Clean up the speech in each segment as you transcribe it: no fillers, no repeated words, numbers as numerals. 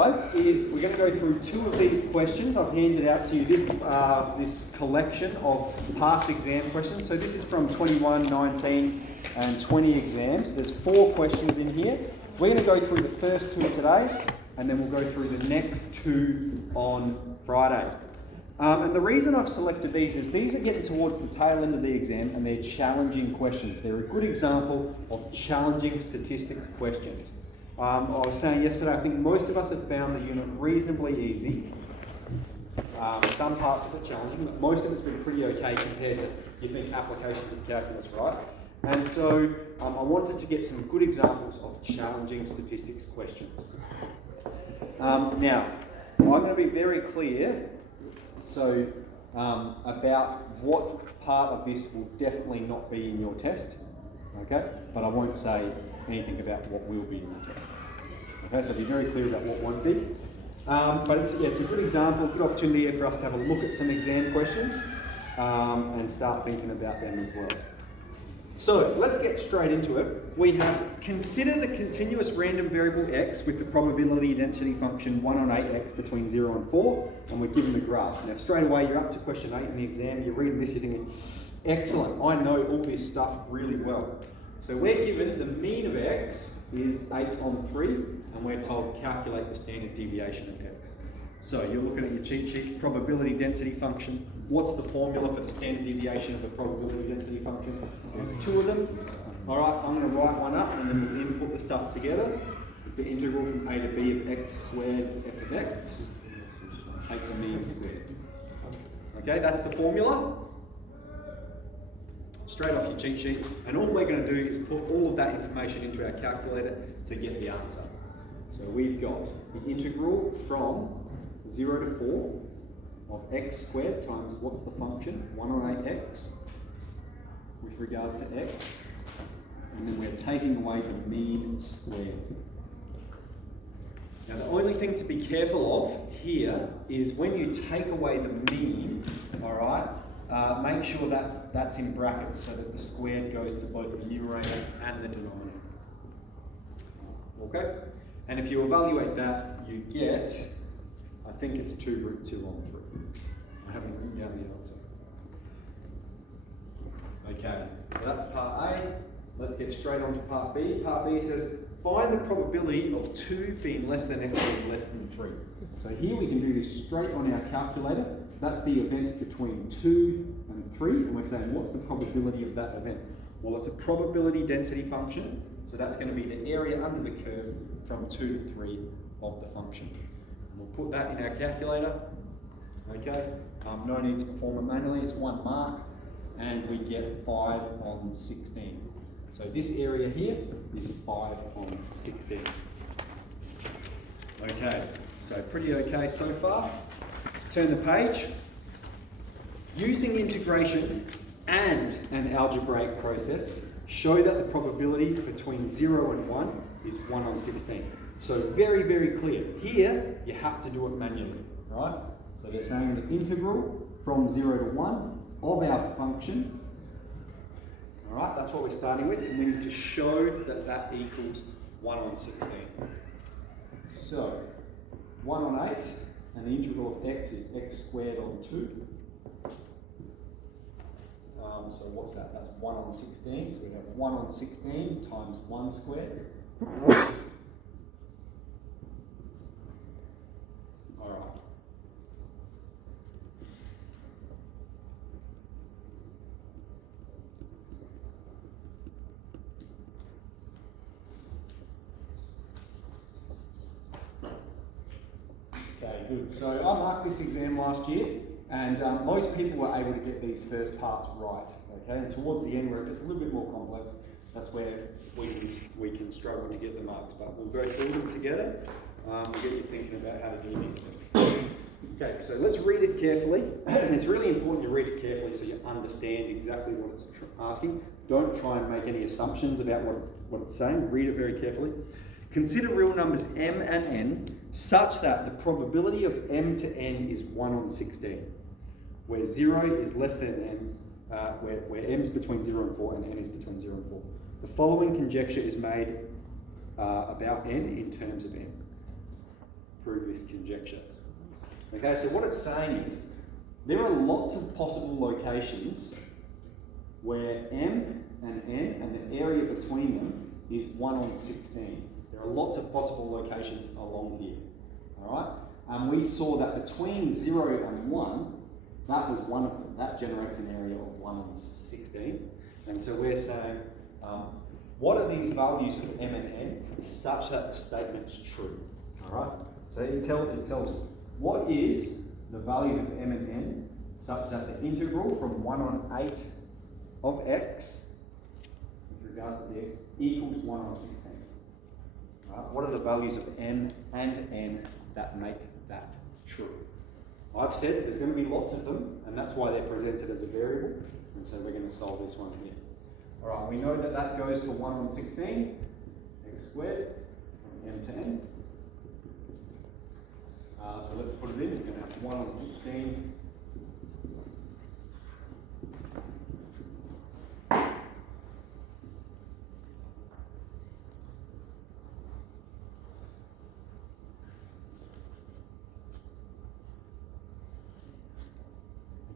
Guys, is we're going to go through two of these questions. I've handed out to you this collection of past exam questions. So this is from 21, 19 and 20 exams. There's 4 questions in here. We're going to go through the first 2 today and then we'll go through the next 2 on Friday. And the reason I've selected these is these are getting towards the tail end of the exam and they're challenging questions. They're a good example of challenging statistics questions. I was saying yesterday, I think most of us have found the unit reasonably easy. Some parts of it challenging, but most of it's been pretty okay compared to, you think, applications of calculus, right? And so I wanted to get some good examples of challenging statistics questions. Now, I'm going to be very clear about what part of this will definitely not be in your test, okay? But I won't say anything about what will be in the test. Okay, so be very clear about what won't be. But it's a good example, good opportunity for us to have a look at some exam questions and start thinking about them as well. So let's get straight into it. We have consider the continuous random variable x with the probability density function 1 on 8x between 0 and 4, and we're given the graph. Now straight away you're up to question 8 in the exam, you're reading this, you're thinking, excellent, I know all this stuff really well. So we're given the mean of x is 8 on 3, and we're told calculate the standard deviation of x. So you're looking at your cheat sheet, probability density function. What's the formula for the standard deviation of the probability density function? There's 2 of them. All right, I'm going to write one up, and then we'll input the stuff together. It's the integral from a to b of x squared f of x. Take the mean squared. Okay, that's the formula. Straight off your cheat sheet, and all we're going to do is put all of that information into our calculator to get the answer. So we've got the integral from 0 to 4 of x squared times what's the function? 1 on 8x with regards to x, and then we're taking away the mean squared. Now the only thing to be careful of here is when you take away the mean, all right, make sure that that's in brackets so that the squared goes to both the numerator and the denominator. Okay? And if you evaluate that, you get, I think it's 2 root 2 on 3. I haven't written down the answer. Okay, so that's part A. Let's get straight on to part B. Part B says, find the probability of 2 being less than x or less than 3. So here we can do this straight on our calculator. That's the event between 2 and 3, and we're saying what's the probability of that event? Well, it's a probability density function, so that's going to be the area under the curve from 2 to 3 of the function. And we'll put that in our calculator. Okay, no need to perform it manually, it's 1 mark, and we get 5 on 16. So this area here is 5 on 16. Okay, so pretty okay so far. Turn the page. Using integration and an algebraic process, show that the probability between 0 and 1 is 1 on 16. So very, very clear. Here, you have to do it manually, right? So they're saying the integral from 0 to 1 of our function, all right, that's what we're starting with, and we need to show that that equals 1 on 16. So 1 on 8, and the integral of x is x squared on 2. So what's that? That's 1 on 16. So we have 1 on 16 times 1 squared. All right. Okay, good. So I marked this exam last year, and most people were able to get these first parts right. Okay, and towards the end where it gets a little bit more complex, that's where we can struggle to get the marks. But we'll go through them together. We'll get you thinking about how to do these things. Okay, so let's read it carefully. And it's really important you read it carefully so you understand exactly what it's asking. Don't try and make any assumptions about what it's saying. Read it very carefully. Consider real numbers m and n such that the probability of m to n is 1 on 16, where 0 is less than n, where m is between 0 and 4 and n is between 0 and 4. The following conjecture is made about n in terms of n. prove this conjecture. Okay, so what it's saying is, there are lots of possible locations where m and n and the area between them is 1 on 16. There are lots of possible locations along here. Alright? And we saw that between 0 and 1, that was one of them. That generates an area of 1 on 16. And so we're saying, what are these values for m and n such that the statement's true? Alright? So it tells you, what is the values of m and n such that the integral from 1 on 8 of x, with regards to the x, equals 1 on 16? Right? What are the values of m and n that make that true? I've said there's going to be lots of them, and that's why they're presented as a variable, and so we're going to solve this one here. Alright, we know that that goes to 1 on 16, x squared, from m to n. So let's put it in. We're going to have 1 on 16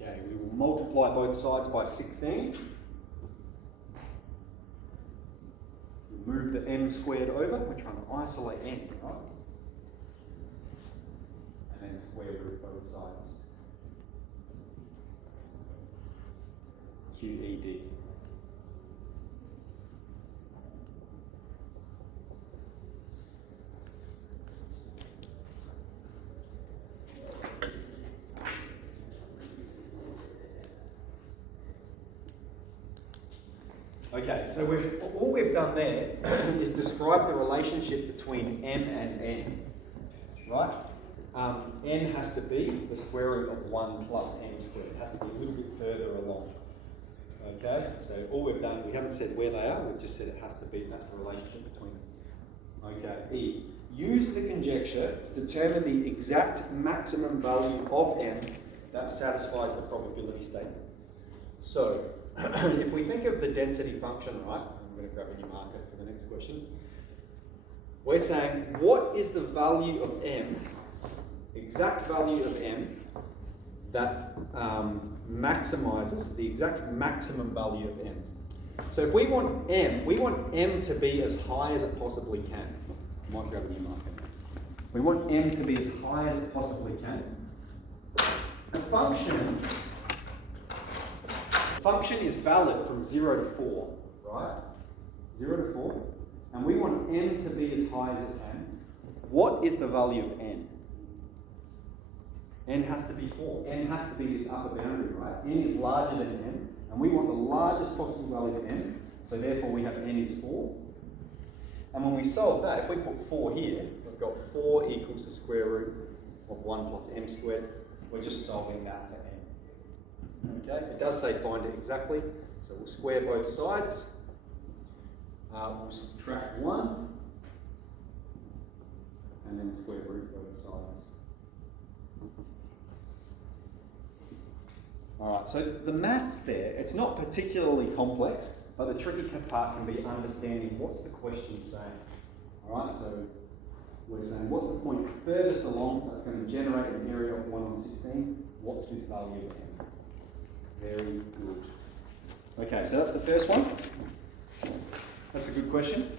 Okay, we will multiply both sides by 16. Move the m squared over. We're trying to isolate n, right? And then square root both sides. QED. Okay, so all we've done there is describe the relationship between m and n, right? N has to be the square root of 1 plus m squared. It has to be a little bit further along. Okay, so all we've done, we haven't said where they are, we've just said it has to be, that's the relationship between them. Okay, E. Use the conjecture to determine the exact maximum value of m that satisfies the probability statement. So, if we think of the density function, right, I'm going to grab a new marker for the next question. We're saying, what is the value of m, exact value of m, that maximizes the exact maximum value of m? So if we want m to be as high as it possibly can. I might grab a new marker. We want m to be as high as it possibly can. The function is valid from 0 to 4, right? 0 to 4. And we want m to be as high as it can. What is the value of n? N has to be 4. N has to be this upper boundary, right? N is larger than n. And we want the largest possible value of n. So therefore we have n is 4. And when we solve that, if we put 4 here, we've got 4 equals the square root of 1 plus m squared. We're just solving that for n. Okay, it does say find it exactly, so we'll square both sides. We'll subtract 1, and then square root both sides. Alright, so the maths there, it's not particularly complex, but the tricky part can be understanding what's the question saying. Alright, so we're saying what's the point furthest along that's going to generate an area of 1 on 16? What's this value of n? Very good. Okay, so that's the first one. That's a good question.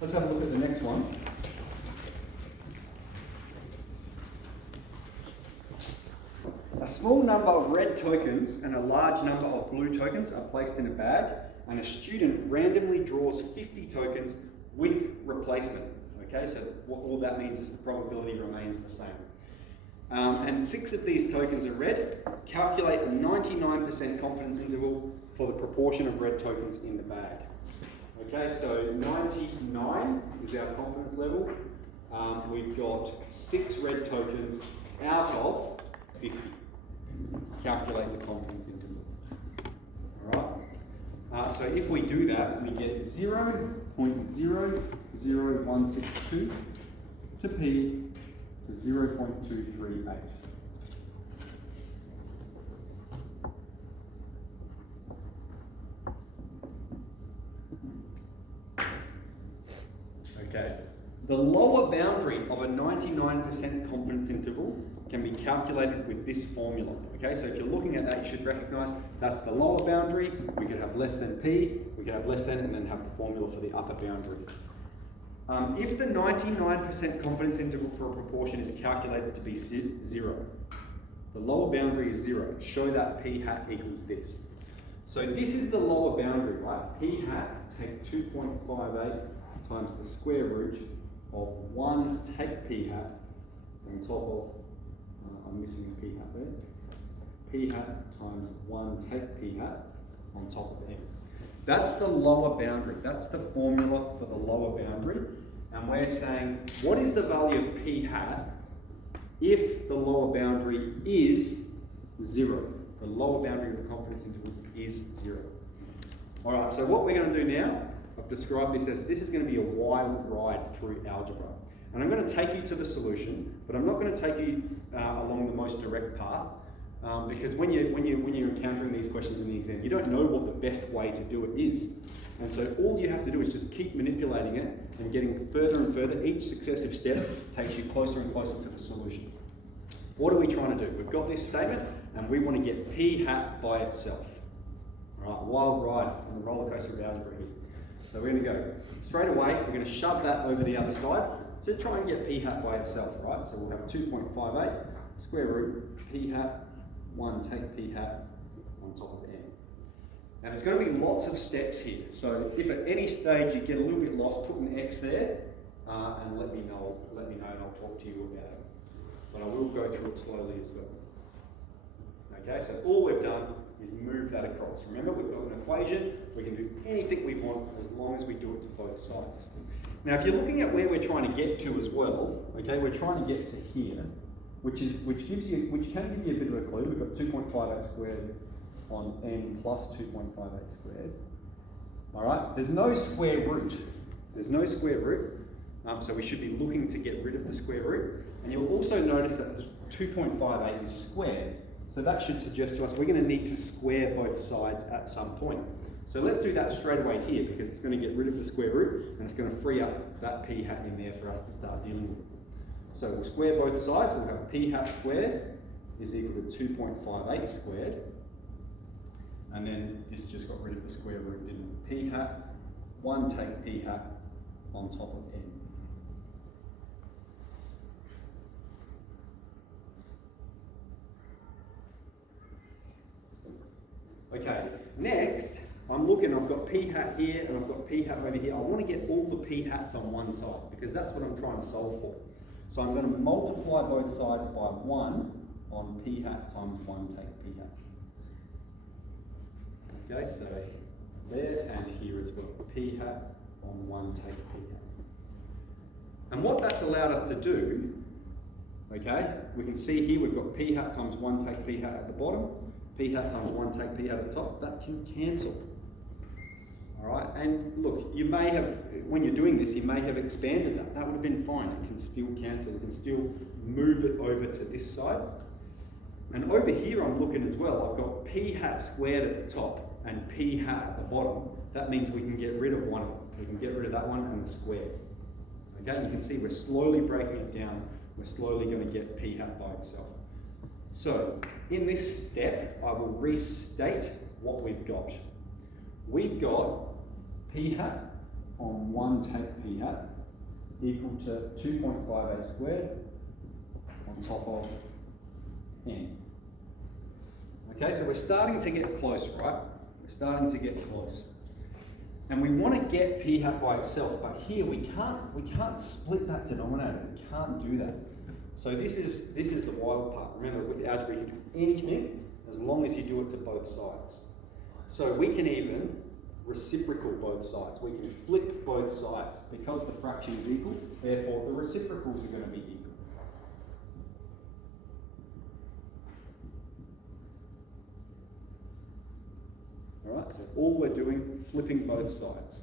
Let's have a look at the next one. A small number of red tokens and a large number of blue tokens are placed in a bag, and a student randomly draws 50 tokens with replacement. Okay, so all that means is the probability remains the same. And 6 of these tokens are red. Calculate a 99% confidence interval for the proportion of red tokens in the bag. Okay, so 99 is our confidence level. We've got 6 red tokens out of 50. Calculate the confidence interval. Alright? So if we do that, we get 0.00162 to P to 0.238. Okay. The lower boundary of a 99% confidence interval can be calculated with this formula. Okay, so if you're looking at that, you should recognize that's the lower boundary. We could have less than P, we could have less than, and then have the formula for the upper boundary. If the 99% confidence interval for a proportion is calculated to be 0, the lower boundary is 0, show that P hat equals this. So this is the lower boundary, right? P hat, take 2.58 times the square root of 1 take P hat on top of, I'm missing a P hat there, P hat times 1 take P hat on top of M. That's the lower boundary. That's the formula for the lower boundary. And we're saying, what is the value of P hat if the lower boundary is 0? The lower boundary of the confidence interval is 0. All right, so what we're going to do now, I've described this as, this is going to be a wild ride through algebra. And I'm going to take you to the solution, but I'm not going to take you along the most direct path, because when you're encountering these questions in the exam, you don't know what the best way to do it is. And so all you have to do is just keep manipulating it and getting further and further. Each successive step takes you closer and closer to the solution. What are we trying to do? We've got this statement, and we want to get P hat by itself. All right, wild ride on the roller coaster of algebra here. So we're going to go straight away. We're going to shove that over the other side. So try and get P hat by itself, right? So we'll have 2.58 square root P hat, 1 take P hat on top of N. And there's going to be lots of steps here. So if at any stage you get a little bit lost, put an X there and let me know and I'll talk to you about it. But I will go through it slowly as well. Okay, so all we've done is move that across. Remember, we've got an equation. We can do anything we want as long as we do it to both sides. Now, if you're looking at where we're trying to get to as well, okay, we're trying to get to here, which can give you a bit of a clue. We've got 2.58 squared on n plus 2.58 squared. All right, there's no square root. There's no square root, so we should be looking to get rid of the square root. And you'll also notice that 2.58 is squared. So that should suggest to us we're going to need to square both sides at some point. So let's do that straight away here, because it's going to get rid of the square root and it's going to free up that P hat in there for us to start dealing with. So we'll square both sides. We'll have P hat squared is equal to 2.58 squared. And then this just got rid of the square root, didn't it? P hat, 1 take P hat on top of N. Okay, next, I'm looking, I've got P hat here and I've got P hat over here. I want to get all the P hats on one side because that's what I'm trying to solve for. So I'm going to multiply both sides by 1 on P hat times 1 take P hat. Okay, so there and here as well. P hat on 1 take P hat. And what that's allowed us to do, okay, we can see here we've got P hat times 1 take P hat at the bottom. P hat times 1 take P hat at the top, that can cancel. All right, and look, you may have, when you're doing this, you may have expanded that. That would have been fine. It can still cancel. You can still move it over to this side. And over here, I'm looking as well. I've got P hat squared at the top and P hat at the bottom. That means we can get rid of one of them. We can get rid of that one and the square. Okay, you can see we're slowly breaking it down. We're slowly going to get P hat by itself. So, in this step, I will restate what we've got. We've got P hat on 1 take P hat equal to 2.58 squared on top of N. Okay, so we're starting to get close, right? We're starting to get close. And we want to get P hat by itself, but here we can't split that denominator. We can't do that. So this is the wild part. Remember, with algebra, you can do anything as long as you do it to both sides. So we can even reciprocal both sides. We can flip both sides. Because the fraction is equal, therefore the reciprocals are going to be equal. All right, so all we're doing, flipping both sides.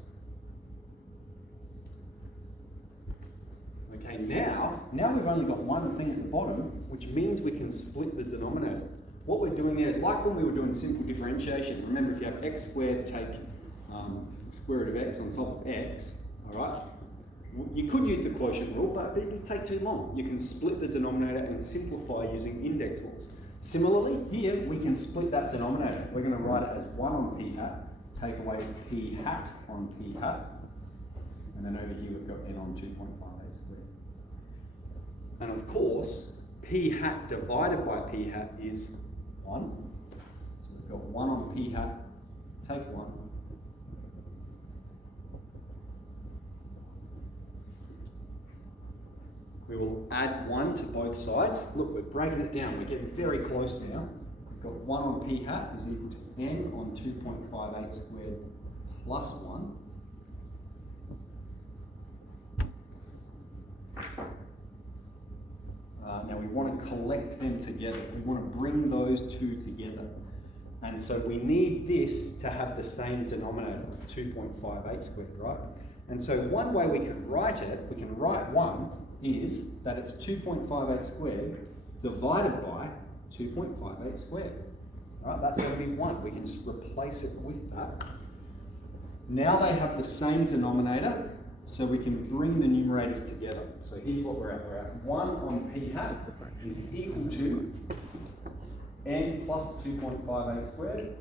Okay, now we've only got one thing at the bottom, which means we can split the denominator. What we're doing there is like when we were doing simple differentiation. Remember, if you have x squared, take square root of x on top of x, all right? You could use the quotient rule, but it would take too long. You can split the denominator and simplify using index laws. Similarly, here we can split that denominator. We're going to write it as 1 on p hat, take away p hat on p hat, and then over here we've got n on 2.58 squared. And of course, p hat divided by p hat is 1. So we've got 1 on p hat, take 1. We will add 1 to both sides. Look, we're breaking it down. We're getting very close now. We've got 1 on p hat is equal to n on 2.58 squared plus 1. Now we want to collect them together. We want to bring those two together. And so we need this to have the same denominator of 2.58 squared, right? And so one way we can write it, we can write 1 is that it's 2.58 squared divided by 2.58 squared. Right? That's going to be 1. We can just replace it with that. Now they have the same denominator, so we can bring the numerators together. So here's what we're at. We're at 1 on p hat is equal to n plus 2.58 squared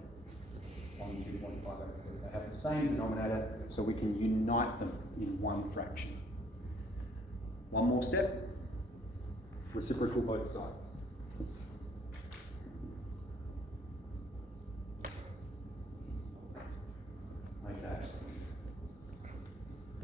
on 2.58 squared. They have the same denominator, so we can unite them in one fraction. One more step, reciprocal both sides. Okay.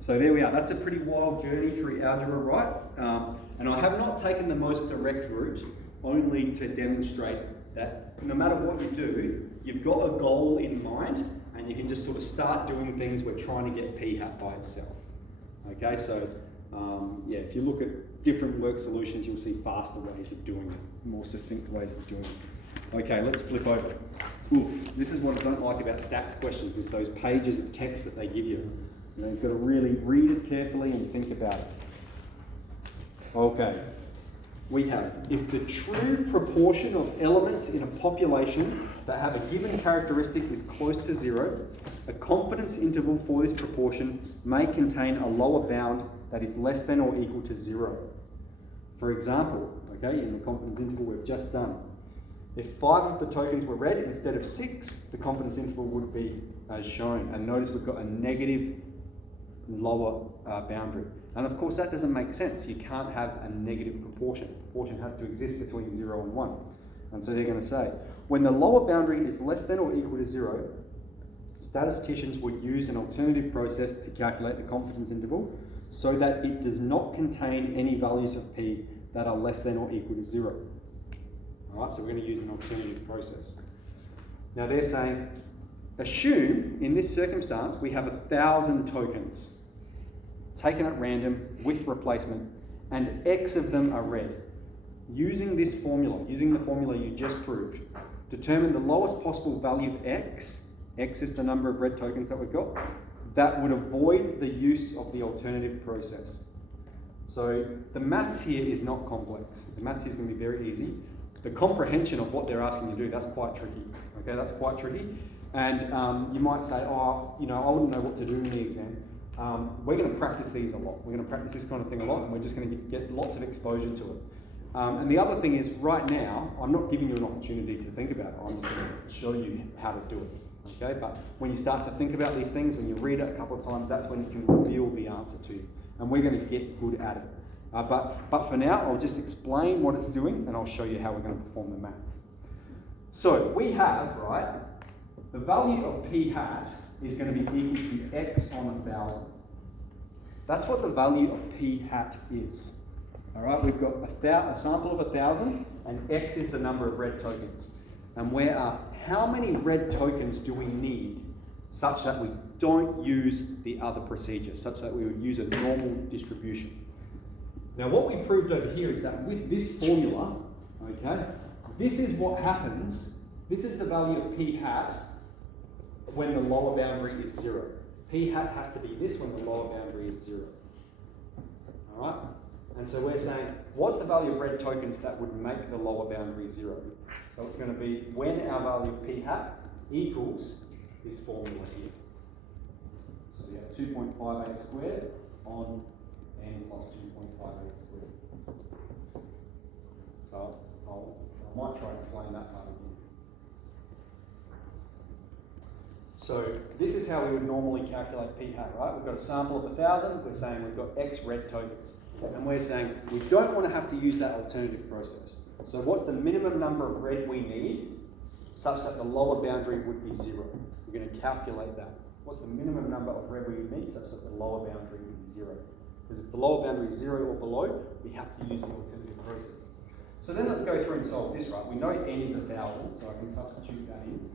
So there we are. That's a pretty wild journey through algebra, right? And I have not taken the most direct route, only to demonstrate that no matter what you do, you've got a goal in mind, and you can just sort of start doing things. We're trying to get p hat by itself. Okay, so yeah, if you look at different work solutions, you'll see faster ways of doing it, more succinct ways of doing it. Okay, let's flip over. Oof, this is what I don't like about stats questions, is those pages of text that they give you. You know, you've got to really read it carefully and think about it. Okay, we have, if the true proportion of elements in a population that have a given characteristic is close to 0, a confidence interval for this proportion may contain a lower bound that is less than or equal to 0. For example, okay, in the confidence interval we've just done, if 5 of the tokens were red instead of 6, the confidence interval would be as shown. And notice we've got a negative lower boundary. And of course that doesn't make sense. You can't have a negative proportion. Proportion has to exist between 0 and 1. And so they're going to say, when the lower boundary is less than or equal to 0, statisticians would use an alternative process to calculate the confidence interval so that it does not contain any values of p that are less than or equal to 0. All right, so we're going to use an alternative process. Now they're saying, assume in this circumstance we have 1,000 tokens taken at random with replacement, and X of them are red. Using this formula, using the formula you just proved, determine the lowest possible value of X. X is the number of red tokens that we've got. That would avoid the use of the alternative process. So the maths here is not complex. The maths here is going to be very easy. The comprehension of what they're asking you to do, that's quite tricky. Okay, that's quite tricky. And you might say, oh, you know, I wouldn't know what to do in the exam. We're going to practice these a lot. We're going to practice this kind of thing a lot, and we're just going to get lots of exposure to it. And the other thing is, right now, I'm not giving you an opportunity to think about it. I'm just going to show you how to do it. Okay, but when you start to think about these things, when you read it a couple of times, that's when you can reveal the answer to you. And we're going to get good at it. But for now, I'll just explain what it's doing, and I'll show you how we're going to perform the maths. So we have, right, the value of p hat is going to be equal to X on 1,000. That's what the value of p hat is. All right, we've got a sample of 1,000, and X is the number of red tokens. And we're asked, how many red tokens do we need such that we don't use the other procedure, such that we would use a normal distribution? Now what we proved over here is that with this formula, okay, this is what happens, this is the value of p hat when the lower boundary is 0. P hat has to be this when the lower boundary is 0. All right? And so we're saying, what's the value of red tokens that would make the lower boundary 0? So it's going to be when our value of p hat equals this formula here. So we have 2.58 squared on n plus 2.5x squared. So I might try and explain that part again. So this is how we would normally calculate p hat, right? We've got a sample of 1,000, we're saying we've got x red tokens. And we're saying we don't want to have to use that alternative process. So what's the minimum number of red we need such that the lower boundary would be 0? We're going to calculate that. What's the minimum number of red we would need such that the lower boundary is 0? Because if the lower boundary is 0 or below, we have to use the alternative process. So then let's go through and solve this, right? We know n is 1,000, so I can substitute that in.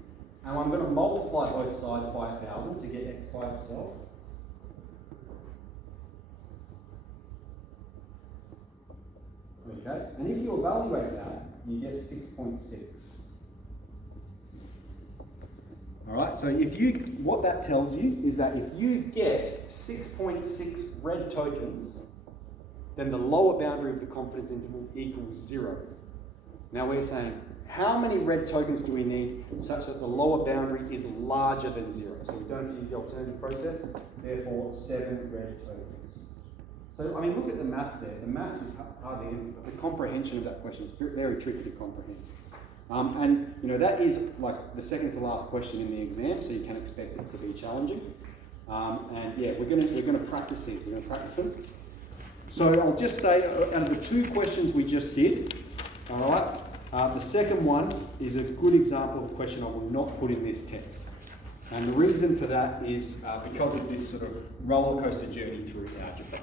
And I'm going to multiply both sides by 1,000 to get x by itself. Okay, and if you evaluate that, you get 6.6. All right, so what that tells you is that if you get 6.6 red tokens, then the lower boundary of the confidence interval equals 0. Now we're saying, how many red tokens do we need such that the lower boundary is larger than 0? So we don't have to use the alternative process, therefore 7 red tokens. So, I mean, look at the maths there. The maths is hardly anything, but the comprehension of that question is very tricky to comprehend. And, you know, that is like the second to last question in the exam, so you can expect it to be challenging. And yeah, we're gonna practice these. We're gonna practice them. So I'll just say, out of the 2 questions we just did, all right, the second one is a good example of a question I will not put in this test. And the reason for that is because of this sort of roller coaster journey through algebra.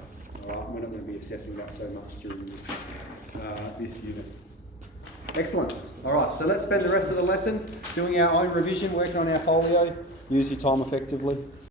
All right, we're not going to be assessing that so much during this unit. Excellent. All right, so let's spend the rest of the lesson doing our own revision, working on our folio. Use your time effectively.